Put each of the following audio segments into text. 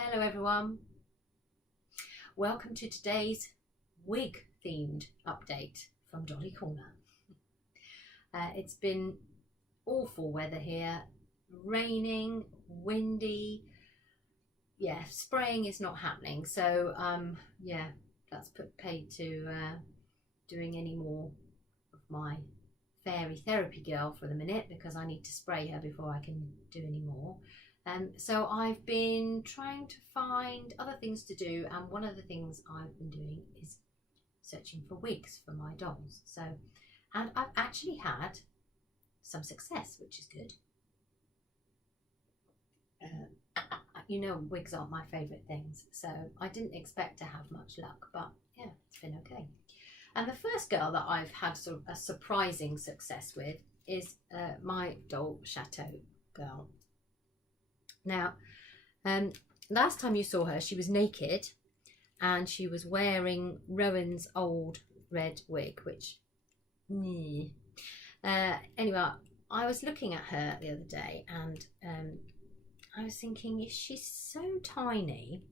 Hello everyone, welcome to today's wig themed update from Dolly Corner. It's been awful weather here, raining, windy, spraying is not happening, so that's put paid to doing any more of my fairy therapy girl for the minute, because I need to spray her before I can do any more. So I've been trying to find other things to do, and one of the things I've been doing is searching for wigs for my dolls. And I've actually had some success, which is good. You know, wigs aren't my favourite things, so I didn't expect to have much luck, but yeah, it's been okay. And the first girl that I've had sort of a surprising success with is my doll Chateau girl. Now, last time you saw her, she was naked and she was wearing Rowan's old red wig, which, anyway, I was looking at her the other day and I was thinking, she's so tiny,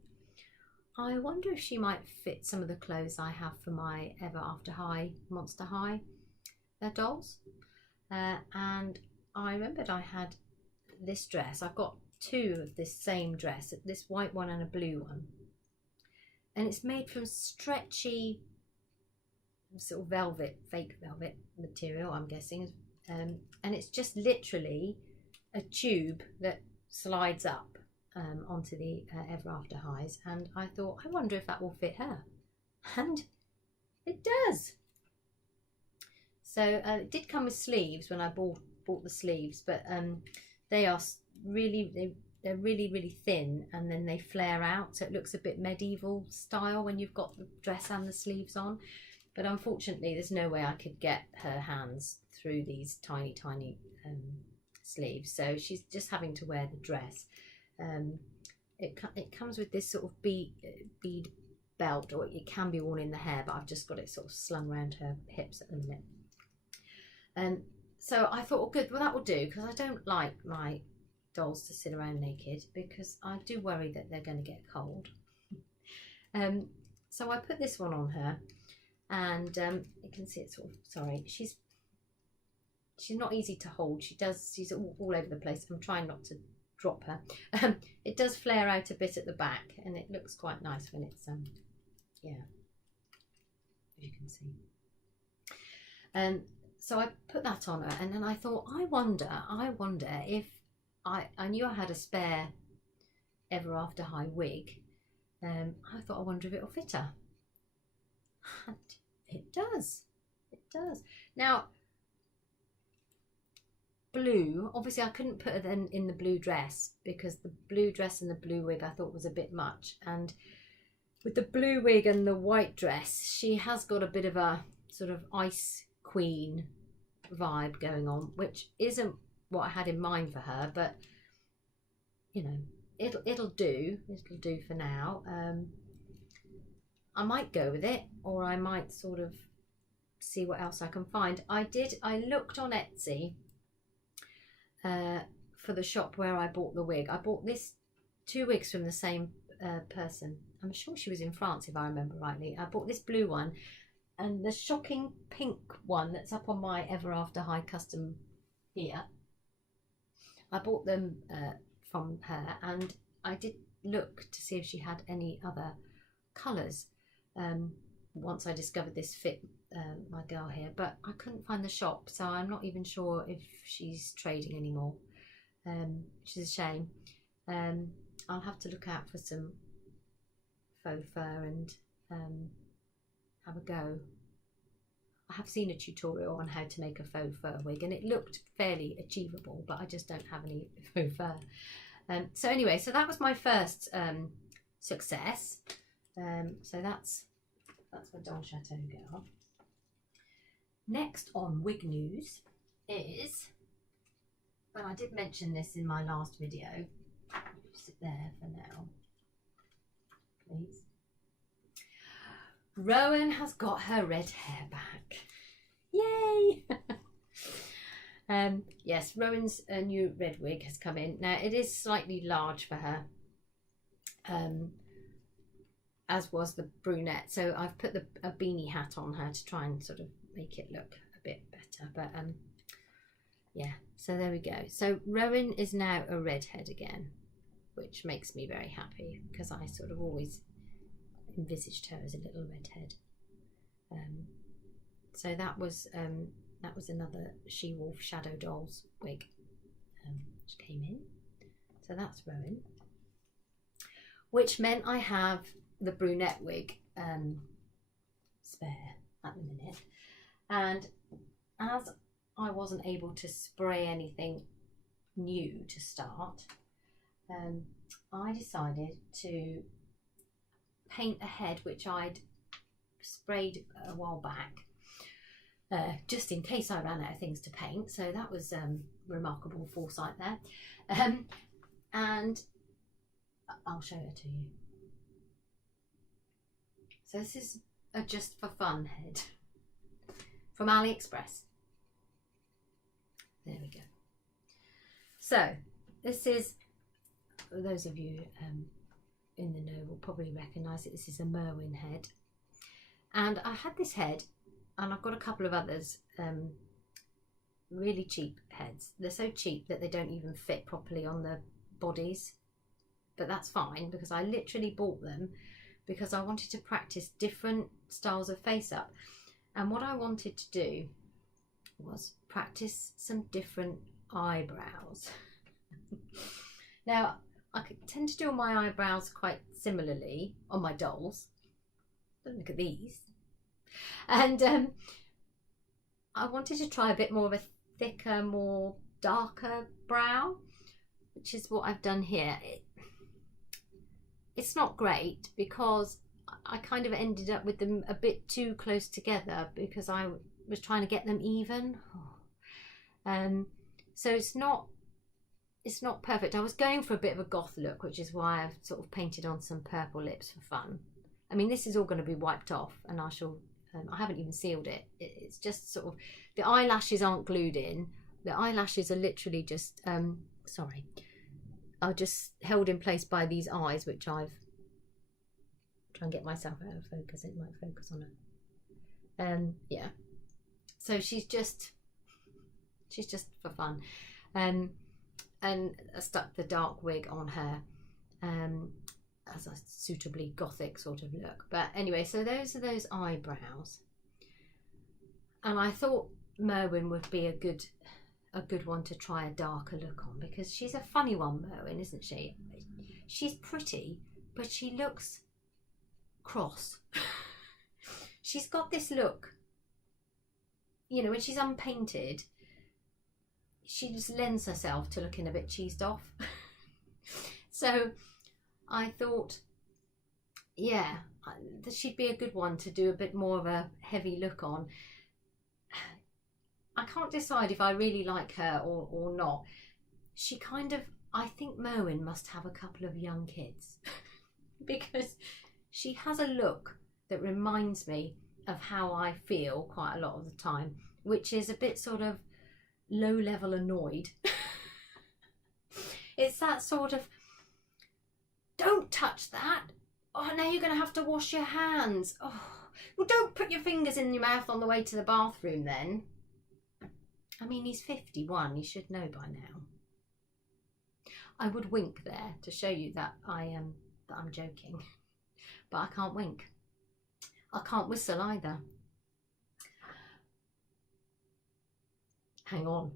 I wonder if she might fit some of the clothes I have for my Ever After High, Monster High dolls. And I remembered I had this dress. I've got two of this same dress, this white one and a blue one, and it's made from stretchy sort of velvet, fake velvet material, I'm guessing, and it's just literally a tube that slides up onto the Ever After Highs, and I thought, I wonder if that will fit her, and it does. So it did come with sleeves when I bought the sleeves, but they are they're really thin, and then they flare out, so it looks a bit medieval style when you've got the dress and the sleeves on. But unfortunately there's no way I could get her hands through these tiny sleeves, so she's just having to wear the dress. It comes with this sort of bead belt, or it can be worn in the hair, but I've just got it sort of slung around her hips at the minute. So I thought, well, good, well that will do, because I don't like my dolls to sit around naked, because I do worry that they're going to get cold. So I put this one on her, and you can see it's sort of, sorry, she's not easy to hold. She's all over the place. I'm trying not to drop her. It does flare out a bit at the back, and it looks quite nice when it's as you can see. So I put that on her, and then I thought, I wonder if I knew I had a spare Ever After High wig. I thought, I wonder if it'll fit her. And it does. It does. Now, blue, obviously I couldn't put her then in the blue dress, because the blue dress and the blue wig I thought was a bit much. And with the blue wig and the white dress, she has got a bit of a sort of ice queen vibe going on, which isn't what I had in mind for her, but you know, it'll do for now. I might go with it, or I might sort of see what else I can find. I looked on Etsy for the shop where I bought the wig. I bought this 2 wigs from the same person. I'm sure she was in France, if I remember rightly. I bought this blue one and the shocking pink one that's up on my Ever After High custom here. I bought them from her, and I did look to see if she had any other colours once I discovered this fit my girl here, but I couldn't find the shop, so I'm not even sure if she's trading anymore, which is a shame. I'll have to look out for some faux fur and have a go. I have seen a tutorial on how to make a faux fur wig, and it looked fairly achievable, but I just don't have any faux fur. So anyway, so that was my first success. So that's my Doll Chateau girl. Next on wig news is, well, I did mention this in my last video. Sit there for now, please. Rowan has got her red hair back. Yay! Yes, Rowan's new red wig has come in. Now, it is slightly large for her. as was the brunette. So I've put a beanie hat on her to try and sort of make it look a bit better. But yeah, so there we go. So Rowan is now a redhead again, which makes me very happy because I sort of always envisaged her as a little redhead. So that was another She-Wolf Shadow Dolls wig which came in. So that's Rowan, which meant I have the brunette wig spare at the minute. And as I wasn't able to spray anything new to start, I decided to paint a head which I'd sprayed a while back, just in case I ran out of things to paint. So that was remarkable foresight there. And I'll show it to you. So this is a just for fun head from AliExpress. There we go. So this is, those of you in the know will probably recognise it. This is a Merwin head. And I had this head, and I've got a couple of others, really cheap heads. They're so cheap that they don't even fit properly on the bodies. But that's fine, because I literally bought them because I wanted to practice different styles of face up. And what I wanted to do was practice some different eyebrows. Now, I tend to do my eyebrows quite similarly on my dolls. Don't look at these. And I wanted to try a bit more of a thicker, more darker brow, which is what I've done here. It's not great because I kind of ended up with them a bit too close together because I was trying to get them even. So it's not perfect. I was going for a bit of a goth look, which is why I've sort of painted on some purple lips for fun. I mean, this is all going to be wiped off, and I shall. I haven't even sealed it. It's just sort of, the eyelashes aren't glued in. The eyelashes are literally just are just held in place by these eyes, which I've try and get myself out of focus. It might focus on it. Yeah. So she's just for fun. And I stuck the dark wig on her as a suitably gothic sort of look. But anyway, so those are those eyebrows. And I thought Merwin would be a good one to try a darker look on, because she's a funny one, Merwin, isn't she? She's pretty, but she looks cross. She's got this look, you know, when she's unpainted, she just lends herself to looking a bit cheesed off. So I thought, yeah, she'd be a good one to do a bit more of a heavy look on. I can't decide if I really like her or not. She kind of, I think Merwin must have a couple of young kids because she has a look that reminds me of how I feel quite a lot of the time, which is a bit sort of low-level annoyed. It's that sort of, don't touch that. Oh, now you're going to have to wash your hands. Oh, well, don't put your fingers in your mouth on the way to the bathroom then. I mean, he's 51. He should know by now. I would wink there to show you that I'm joking, but I can't wink. I can't whistle either. Hang on.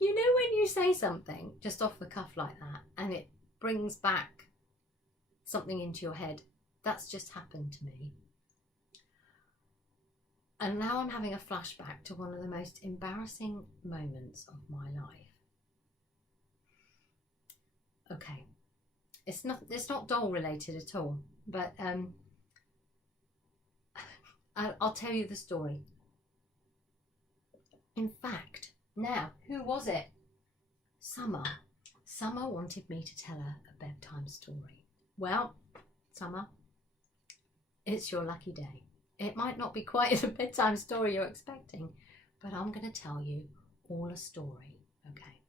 You know when you say something just off the cuff like that and it brings back something into your head? That's just happened to me. And now I'm having a flashback to one of the most embarrassing moments of my life. Okay. It's not doll related at all, but I'll tell you the story. In fact, now, who was it? Summer. Summer wanted me to tell her a bedtime story. Well, Summer, it's your lucky day. It might not be quite a bedtime story you're expecting, but I'm going to tell you all a story. Okay,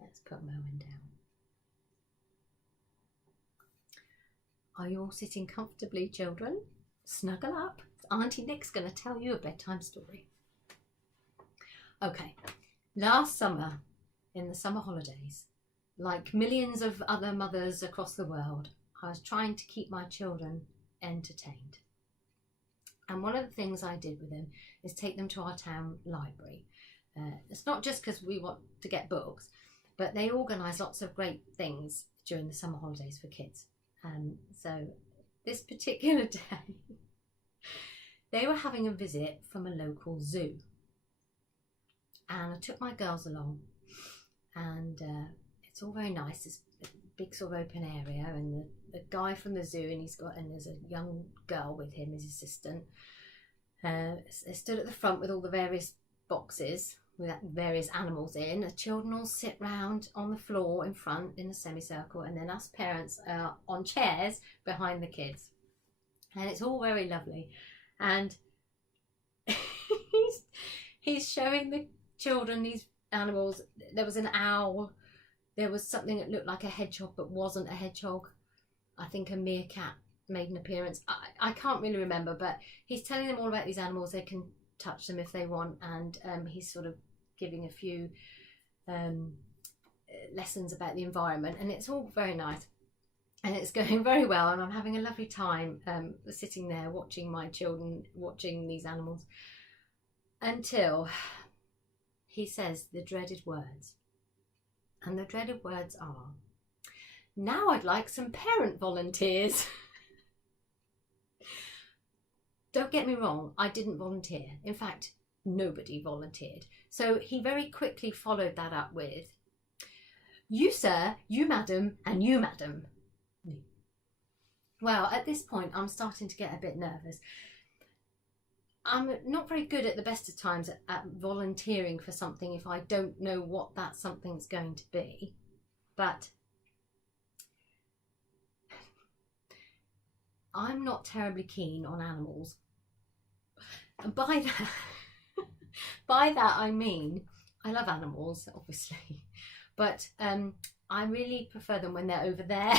let's put Moen down. Are you all sitting comfortably, children? Snuggle up. Auntie Nick's going to tell you a bedtime story. Okay, last summer, in the summer holidays, like millions of other mothers across the world, I was trying to keep my children entertained. And one of the things I did with them is take them to our town library. It's not just because we want to get books, but they organise lots of great things during the summer holidays for kids. So this particular day, they were having a visit from a local zoo. And I took my girls along, and it's all very nice. It's a big sort of open area, and the guy from the zoo, and there's a young girl with him, his assistant. They stood at the front with all the various boxes with various animals in. The children all sit round on the floor in front in a semicircle, and then us parents are on chairs behind the kids. And it's all very lovely. And he's showing the children these animals. There was an owl. There was something that looked like a hedgehog but wasn't a hedgehog. I think a meerkat made an appearance. I can't really remember, but he's telling them all about these animals. They can touch them if they want, and he's sort of giving a few lessons about the environment, and it's all very nice, and it's going very well, and I'm having a lovely time sitting there watching my children watching these animals, until he says the dreaded words. And the dreaded words are, "Now I'd like some parent volunteers." Don't get me wrong, I didn't volunteer. In fact, nobody volunteered. So he very quickly followed that up with, "You sir, you madam, and you madam." Well, at this point, I'm starting to get a bit nervous. I'm not very good at the best of times at volunteering for something if I don't know what that something's going to be. But I'm not terribly keen on animals. And by that I mean, I love animals, obviously, but I really prefer them when they're over there.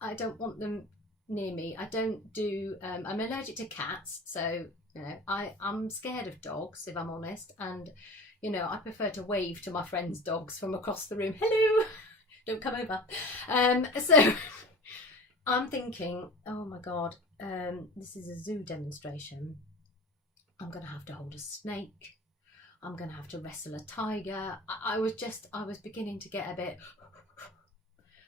I don't want them near me. I don't do, I'm allergic to cats, so you know, I'm scared of dogs, if I'm honest, and you know, I prefer to wave to my friends' dogs from across the room. Hello, don't come over. So I'm thinking, oh my god, this is a zoo demonstration. I'm going to have to hold a snake. I'm going to have to wrestle a tiger. I was beginning to get a bit,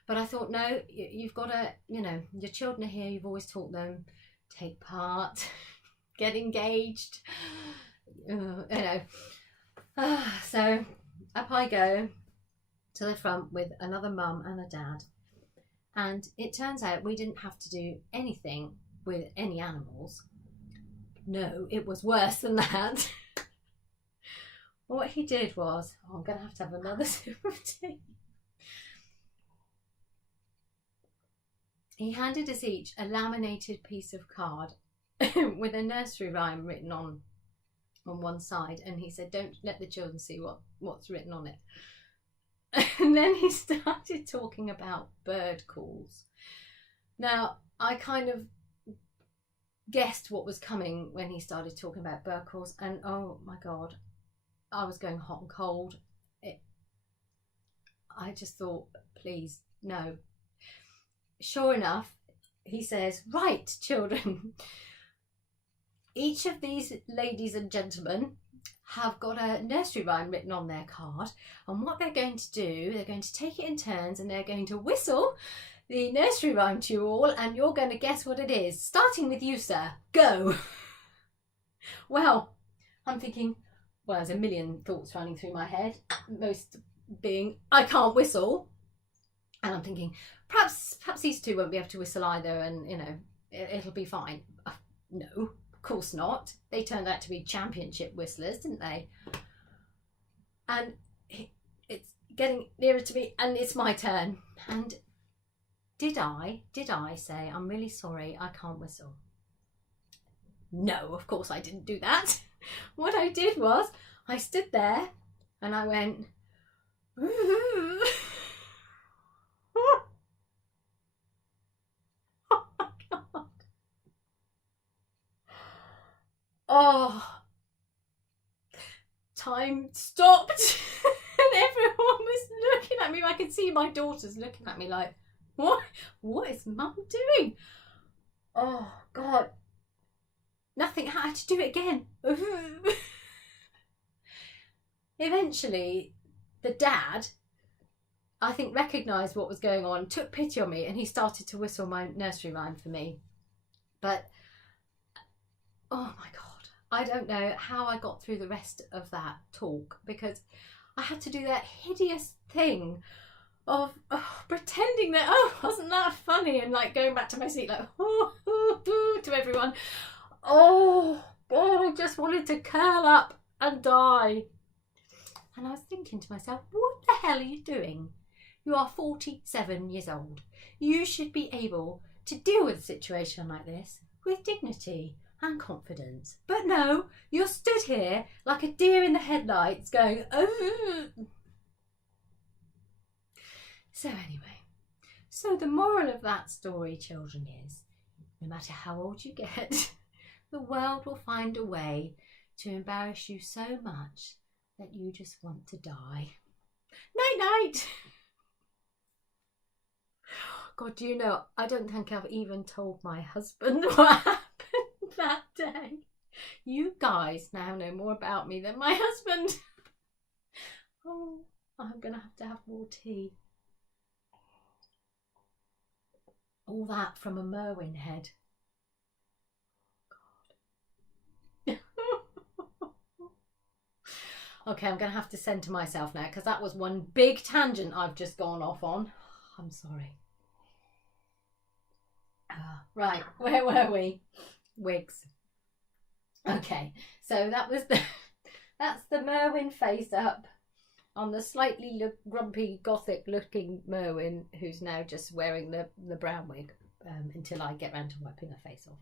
but I thought, no, you've got to, you know, your children are here. You've always taught them, take part, get engaged, you know. So up I go to the front with another mum and a dad. And it turns out we didn't have to do anything with any animals. No, it was worse than that. What he did was, I'm going to have another sip of tea. He handed us each a laminated piece of card with a nursery rhyme written on one side, and he said, "Don't let the children see what's written on it." And then he started talking about bird calls. Now, I kind of guessed what was coming when he started talking about bird calls, and oh my god, I was going hot and cold. I just thought, please, no. Sure enough, he says, "Right, children, each of these ladies and gentlemen have got a nursery rhyme written on their card, and what they're going to do, they're going to take it in turns, and they're going to whistle the nursery rhyme to you all, and you're going to guess what it is. Starting with you, sir. Go." Well, I'm thinking, well, there's a million thoughts running through my head, most being, I can't whistle. And I'm thinking, perhaps these two won't be able to whistle either, and, you know, it'll be fine. No, of course not. They turned out to be championship whistlers, didn't they? And it's getting nearer to me, and it's my turn. And did I say, "I'm really sorry, I can't whistle"? No, of course I didn't do that. What I did was, I stood there And I went, oh my God. Oh, time stopped. And everyone was looking at me. I could see my daughters looking at me like, what is Mum doing? Oh God. Nothing, I had to do it again. Eventually, the dad, I think, recognised what was going on, took pity on me, and he started to whistle my nursery rhyme for me. But, oh my God, I don't know how I got through the rest of that talk, because I had to do that hideous thing of pretending that, wasn't that funny, and like going back to my seat like, to everyone. Oh God, I just wanted to curl up and die. And I was thinking to myself, what the hell are you doing? You are 47 years old. You should be able to deal with a situation like this with dignity and confidence. But no, you're stood here like a deer in the headlights going, So anyway, so the moral of that story, children, is no matter how old you get, the world will find a way to embarrass you so much that you just want to die. Night night. God, do you know, I don't think I've even told my husband what happened that day. You guys now know more about me than my husband. Oh, I'm going to have more tea. All that from a Merwin head. Okay, I'm going to have to send to myself now because that was one big tangent I've just gone off on. I'm sorry. Right, where were we? Wigs. Okay, so that's the Merwin face up on the slightly grumpy gothic looking Merwin who's now just wearing the brown wig until I get round to wiping her face off.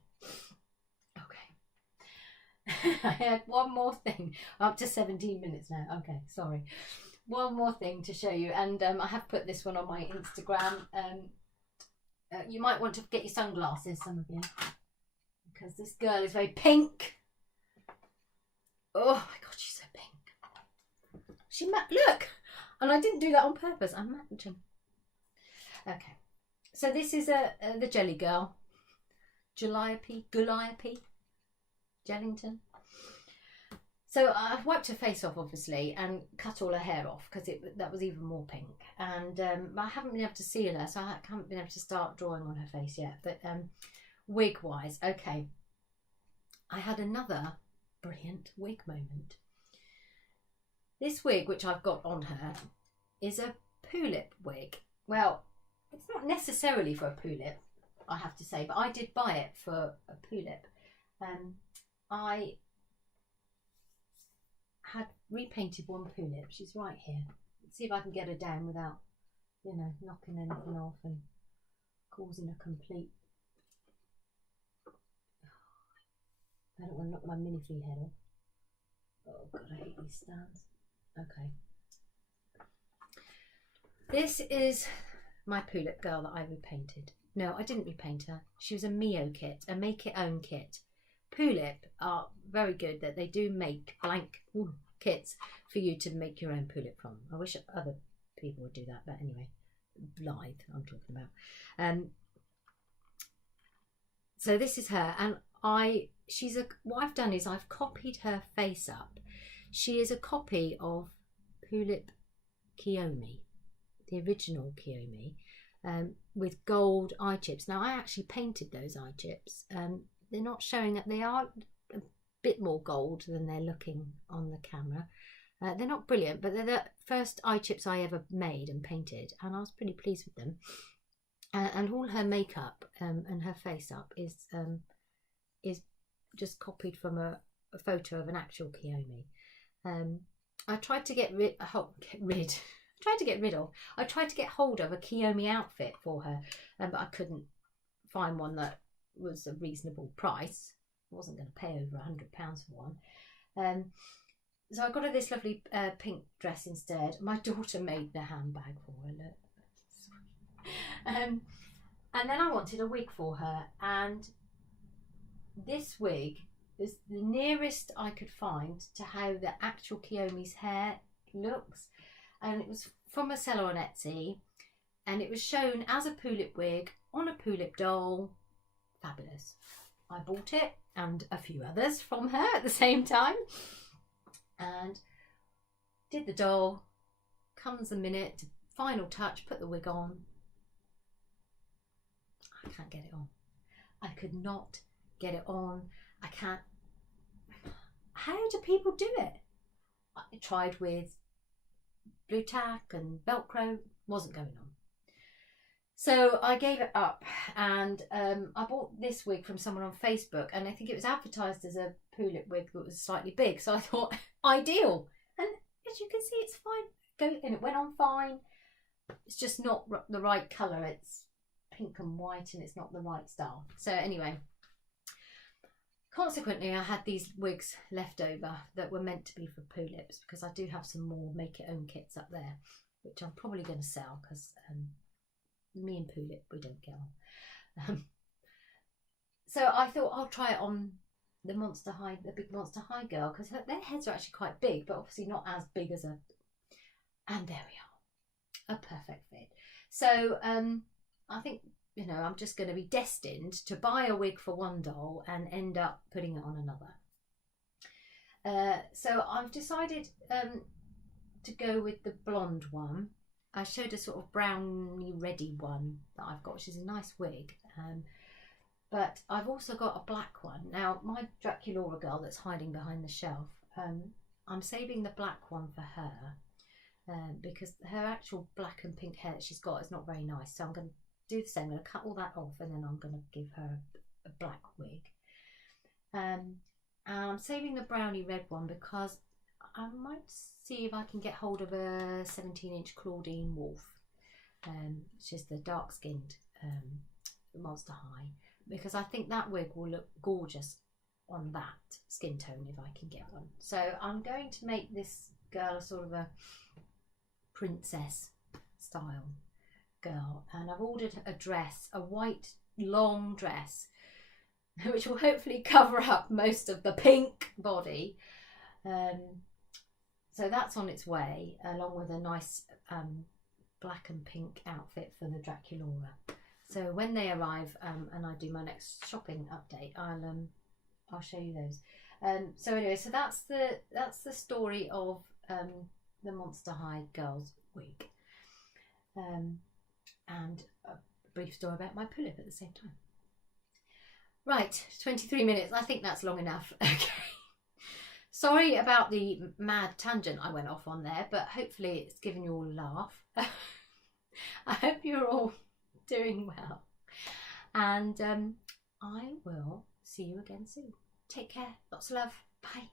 I had one more thing. Up to 17 minutes now. Okay, sorry. One more thing to show you, and I have put this one on my Instagram. You might want to get your sunglasses, some of you, because this girl is very pink. Oh my God, she's so pink. Look, and I didn't do that on purpose. I'm matching. Okay, so this is the Jelly Girl, Galliope. Jellington. So I've wiped her face off, obviously, and cut all her hair off because that was even more pink. And I haven't been able to seal her, so I haven't been able to start drawing on her face yet. But wig-wise, okay. I had another brilliant wig moment. This wig, which I've got on her, is a Pulip wig. Well, it's not necessarily for a Pulip, I have to say, but I did buy it for a Pulip. I had repainted one Pulip. She's right here. Let's see if I can get her down without, knocking anything off and causing a complete... I don't want to knock my minifee head off. Oh God, I hate these stands. Okay. This is my Pulip girl that I repainted. No, I didn't repaint her. She was a Mio kit, a make-it-own kit. Pulip are very good that they do make blank kits for you to make your own Pulip from. I wish other people would do that, but anyway, Blythe I'm talking about. So this is her, and what I've done is I've copied her face up. She is a copy of Pulip Kiyomi, the original Kiyomi, with gold eye chips. Now I actually painted those eye chips. They're not showing up. They are a bit more gold than they're looking on the camera. They're not brilliant, but they're the first eye chips I ever made and painted, and I was pretty pleased with them. And all her makeup and her face up is just copied from a photo of an actual Kiyomi. I tried to get hold of a Kiyomi outfit for her, but I couldn't find one that was a reasonable price. I wasn't going to pay over £100 for one. So I got her this lovely pink dress instead. My daughter made the handbag for her. Look. And then I wanted a wig for her, and this wig is the nearest I could find to how the actual Kiyomi's hair looks, and it was from a seller on Etsy, and it was shown as a Pulip wig on a Pulip doll. Fabulous. I bought it and a few others from her at the same time, and did the doll. Comes the minute, final touch, put the wig on. I can't get it on. I could not get it on. I can't. How do people do it? I tried with blue tack and Velcro, wasn't going on. So I gave it up, and I bought this wig from someone on Facebook, and I think it was advertised as a Pulip wig that was slightly big, so I thought ideal. And as you can see, it's fine. And it went on fine. It's just not the right colour. It's pink and white, and it's not the right style. So anyway, consequently, I had these wigs left over that were meant to be for Pulips, because I do have some more make it own kits up there, which I'm probably going to sell, because me and Pulip, we don't get on. So I thought I'll try it on the Monster High, the big Monster High girl, because their heads are actually quite big, but obviously not as big as a. And there we are, a perfect fit. So I think, you know, I'm just going to be destined to buy a wig for one doll and end up putting it on another. So I've decided to go with the blonde one. I showed a sort of browny reddy one that I've got, which is a nice wig. But I've also got a black one. Now, my Draculaura girl that's hiding behind the shelf, I'm saving the black one for her, because her actual black and pink hair that she's got is not very nice. So I'm going to do the same. I'm going to cut all that off, and then I'm going to give her a black wig. And I'm saving the browny red one because I might see if I can get hold of a 17-inch Claudine Wolf, which is the dark-skinned Monster High, because I think that wig will look gorgeous on that skin tone if I can get one. So I'm going to make this girl sort of a princess style girl, and I've ordered a dress, a white long dress, which will hopefully cover up most of the pink body. So that's on its way, along with a nice black and pink outfit for the Draculaura. So when they arrive and I do my next shopping update, I'll show you those. So anyway, so that's the story of the Monster High girls wig, and a brief story about my Pulip at the same time. Right, 23 minutes. I think that's long enough. Okay. Sorry about the mad tangent I went off on there, but hopefully it's given you all a laugh. I hope you're all doing well, and I will see you again soon. Take care. Lots of love. Bye.